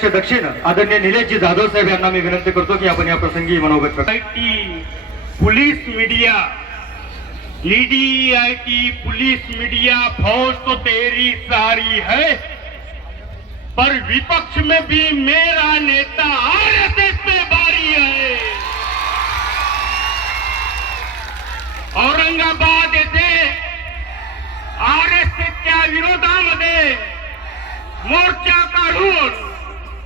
जिल्हाध्यक्ष दक्षिण, आदरणीय निलेशजी जाधव साहेब यांना मी विनंती करतो प्रसंगी मनोगत police media ED IT police media, फौज तो तेरी सारी है। पर विपक्ष में भी मेरा नेता आरएसएस में बारी है। औरंगाबाद येथे आरएसएसच्या विरोधामध्ये मोर्चा का काढून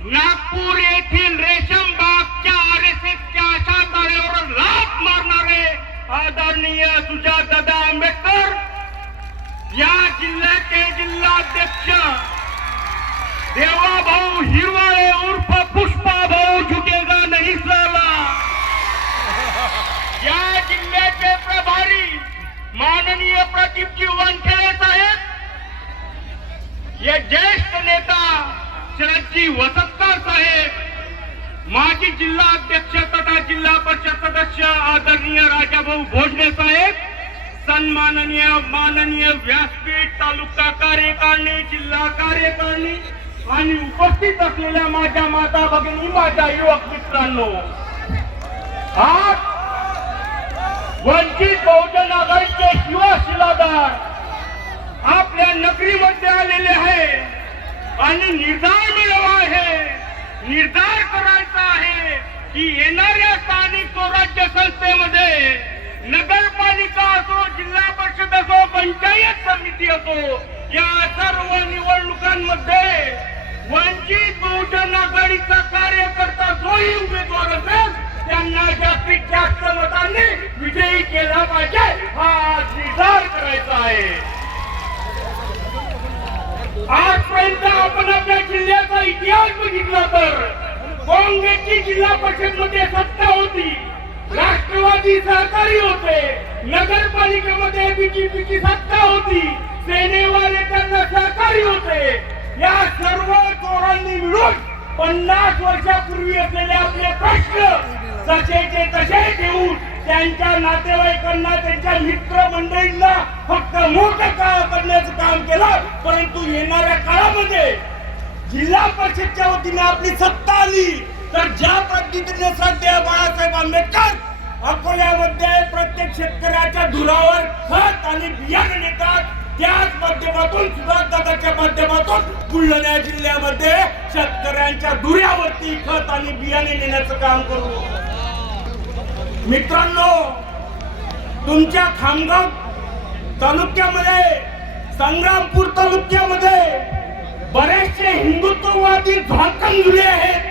नागपूर येथील रेशमबागच्या आरएसएसच्या अशा तळ्यावर लाभ मारणारे आदरणीय सुजातदादा आंबेडकर या जिल्ह्याचे जिल्हाध्यक्ष देवाभाऊ हिरवाळे उर्फ पुष्पाभाऊ झुकेगा नाही झाला या जिल्ह्याचे प्रभारी माननीय प्रदीपजी वानखेडे साहेब या ज्येष्ठ नेता शरदजी वसतकर साहेब. माजी जिल्हा अध्यक्ष तथा जिल्हा परिषद सदस्य आदरणीय राजाभाऊ भोजने साहेब. सन्माननीय माननीय व्यासपीठ तालुका कार्यकारिणी जिल्हा कार्यकारिणी आणि उपस्थित असलेल्या माझ्या माता भगिनी माझ्या युवक मित्रांनो. आज वंचित बहुजन आघाडीचे युवा शिलादार आपल्या नगरीमध्ये आलेले आहे आणि निर्धार मिळवा आहे. निर्धार करायचा आहे की येणाऱ्या स्थानिक स्वराज्य संस्थेमध्ये नगरपालिका असो जिल्हा परिषद असो पंचायत समिती असो या सर्व निवडणुकांमध्ये वंचित बहुजन आघाडीचा कार्यकर्ता जोही उमेदवार असेल त्यांना जास्तीत जास्त मतांनी विजयी केला पाहिजे. हा आज निर्धार करायचा आहे आजपर्यंत आपण आपल्या जिल्ह्याचा इतिहास बघितला तर काँग्रेसची जिल्हा परिषदमध्ये सत्ता होती राष्ट्रवादी सहकारी होते नगरपालिकेमध्ये बीजेपीची सत्ता होती सेनेवाले त्यांना सहकारी होते. या सर्व चोरांनी मिळून पन्नास वर्षापूर्वी असलेले आपले प्रश्न तसेचे तसे ठेवून त्यांच्या नातेवाईकांना त्यांच्या मित्र मंडळींना फक्त मोठं का करण्याचं काम केलं परंतु येणाऱ्या काळामध्ये जिल्हा परिषदच्या वतीने आपली सत्ता आली. तर ज्या पद्धतीने सध्या बाळासाहेब आंबेडकर अकोल्यामध्ये प्रत्येक शेतकऱ्याच्या धुरावर खत आणि बियाणे नेतात त्याच माध्यमातून सुधारदादाच्या माध्यमातून बुलढाणा जिल्ह्यामध्ये शेतकऱ्यांच्या धुऱ्यावरती खत आणि बियाणे नेण्याचं काम करू. मित्रांनो तुमच्या खामगाव तालुक्यामध्ये संग्रामपूर तालुक्यामध्ये बरेचसे हिंदुत्ववादी झाकण झुले आहेत.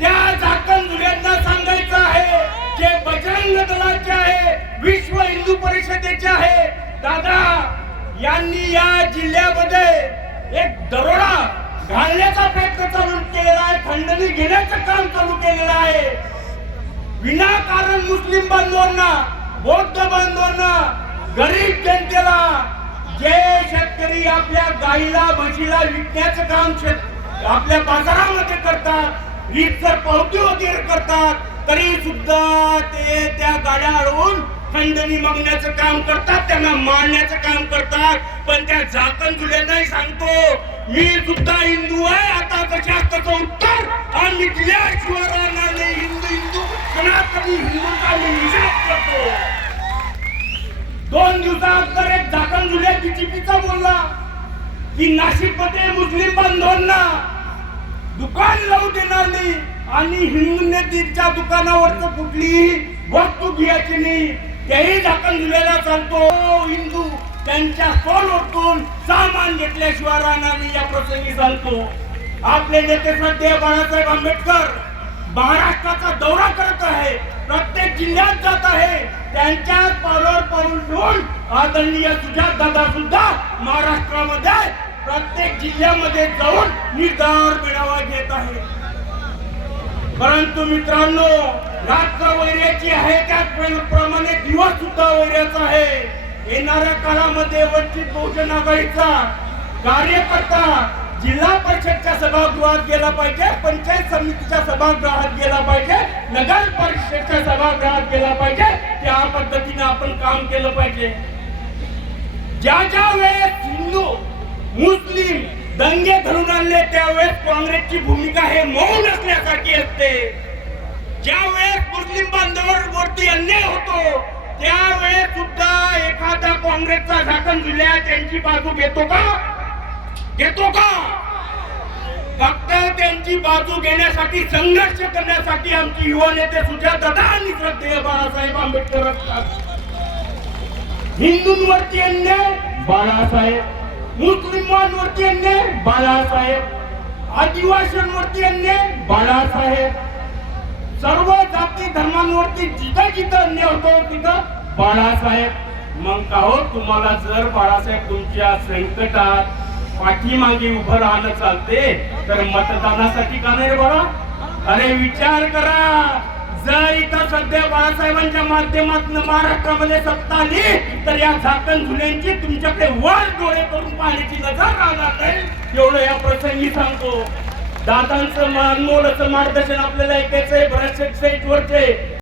त्या झाकण झुल्यांना सांगायचं आहे जे बजरंग दलाचे आहे विश्व हिंदू परिषदेचे आहे. दादा यांनी या जिल्ह्यामध्ये एक दरोडा घालण्याचा प्रयत्न चालू केलेला आहे खंडणी घेण्याचं काम चालू केलेलं आहे. विनाकारण मुस्लिम बांधवांना बौद्ध बांधवांना गरीब जनतेला शेतकरी आपल्या गाईला म्हशीला विकण्याचं काम शेत आपल्या बाजारामध्ये करतात. रीतसर पावती वगैरे करतात. तरी सुद्धा ते त्या गाड्या अडवून खंडणी मागण्याचं काम करतात त्यांना मारण्याचं काम करतात. पण त्या झाकण जुल्यांनाही सांगतो. मी सुद्धा हिंदू आहे. आता कशा तसं उत्तर आम्ही दिल्या शिवरायांना हिंदू हिंदू सनातनी हिंदूचा मी निषेध करतो. दोन दिवसाअगोदर एक झाकण जुल्या बीजेपीचा बोलला की नाशिकमध्ये मुस्लिम बांधवांना दुकान लावू देणार नाही आणि हिंदूने तिच्या दुकानावरच कुठलीही वस्तू घ्यायची नाही त्याही झाकण दिलेला चालतो. हो, हिंदू त्यांच्या स्टॉलवरतून सामान घेतल्याशिवाय राहणार नाही या प्रसंगी सांगतो. आपले नेते सध्या बाळासाहेब आंबेडकर महाराष्ट्राचा दौरा करत आहे. प्रत्येक जिल्ह्यात जात आहे. त्यांच्या पावलावर आदरणीय सुजात दादा सुद्धा महाराष्ट्रामध्ये प्रत्येक जिल्ह्यामध्ये जाऊन निर्धार मेळावा घेत आहे परंतु मित्रांनो रात्र वैर्याची आहे त्याचप्रमाणे दिवस सुद्धा वैर्याचा आहे. येणाऱ्या काळामध्ये वंचित बहुजन आघाडीचा कार्यकर्ता जिल्हा परिषदच्या सभागृहात गेला पाहिजे पंचायत समितीच्या सभागृहात गेला पाहिजे नगर परिषदच्या सभागृहात गेला पाहिजे त्या पद्धतीने आपण काम केलं पाहिजे. ज्या ज्या वेळेस हिंदू मुस्लिम दंगे धरून आणले त्यावेळेस काँग्रेसची भूमिका हे मौन असण्यासाठी असते. ज्या वेळेस मुस्लिम बांधवांवरती अन्याय होतो त्यावेळेस सुद्धा एखादा काँग्रेसचा झाकण दिल्या त्यांची बाजू घेतो का? घेतो का? फक्त त्यांची बाजू घेण्यासाठी संघर्ष करण्यासाठी आमची युवा नेते सुजाता आणि श्रद्धेय बाळासाहेब आंबेडकर असतात. हिंदूंवरती अन्याय बाळासाहेब. मुस्लिमांवरती अन्याय बाळासाहेब. आदिवासींवरती अन्याय बाळासाहेब. सर्व जाती धर्मांवरती जिथं जिथं अन्याय होतो तिथं बाळासाहेब. मग का हो तुम्हाला जर बाळासाहेब तुमच्या संकटात पाठीमागे उभं राहणं चालते तर मतदानासाठी का नाही रे अरे विचार करा. जर इथं सध्या बाळासाहेबांच्या माध्यमातून महाराष्ट्रामध्ये सत्ता आली तर या झाकण झुल्यांची तुमच्याकडे वर डोळे करून पाहण्याची नजर राहणार नाही. एवढं या प्रसंगी सांगतो. दादांचं अनमोल मार्गदर्शन आपल्याला ऐकायचंय बऱ्याचशा साईट वरचे